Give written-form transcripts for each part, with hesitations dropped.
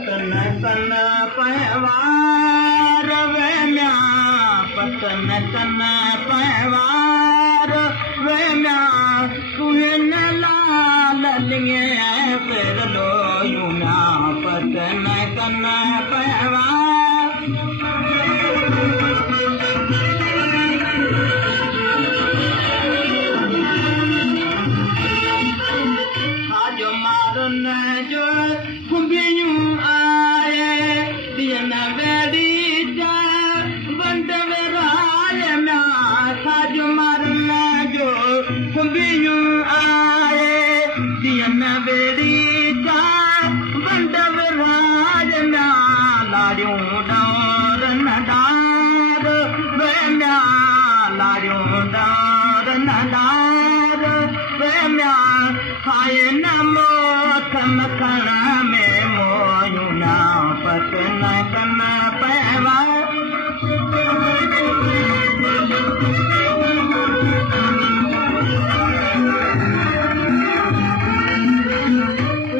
पतन कन पहवार वे म्या पतन कन पहवार वे म्या सुन लाल लिए फिर लो यूना पतन कन पहवार जो कुंभियूं आए दियन वेड़ी जा बंद वेराय म्या साज मारन जो कुंभियूं आए दियन वेड़ी जा बंद वेराय म्या लाड़ियूं डोर नडार वे म्या लाड़ियूं डोर नडार वे म्या खाए नमो मखण में मोयूना पतन कन पहवा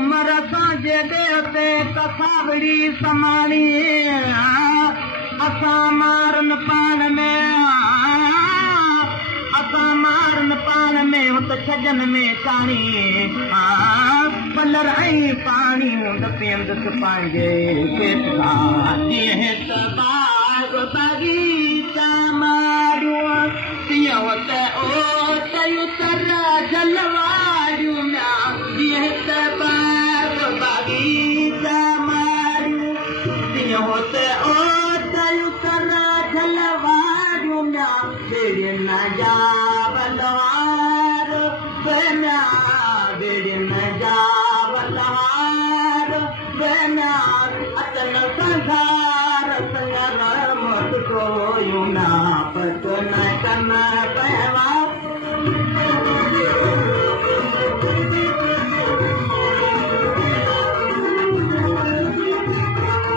उमर साजे देते कसावड़ी समानी असां मारन पान में मारन पान में उत छजन में कानी पलर ऐं पानी मुंड पीअंदुसि पंहिंजे पेट खां जीअं त बाग बगीचा मारियूं तीअं त ओतयूं तर जलवारियूं म्या जीअं त बाग बगीचा मारियूं तीअं त ओतयूं तर जलवारियूं म्या बेड़ियुनि जा बलहार वे म्या बेड़ियुनि जा बलहार वे म्या अतन संसार संगर मत कोयूं ना पतन कन पहवा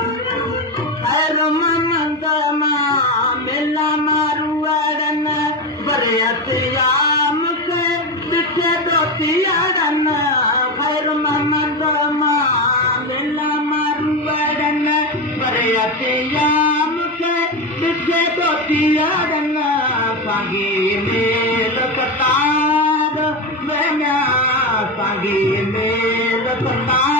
खैर मनंद मां मेला मारुआड़न बरियतियाम से ॾिठे दोतियाड़न खैर मनंद मां मेला मारुआड़न बरियतियाम से ॾिठे दोतियाड़न सांगी मेल कतार वे म्या सांगी मेल कतार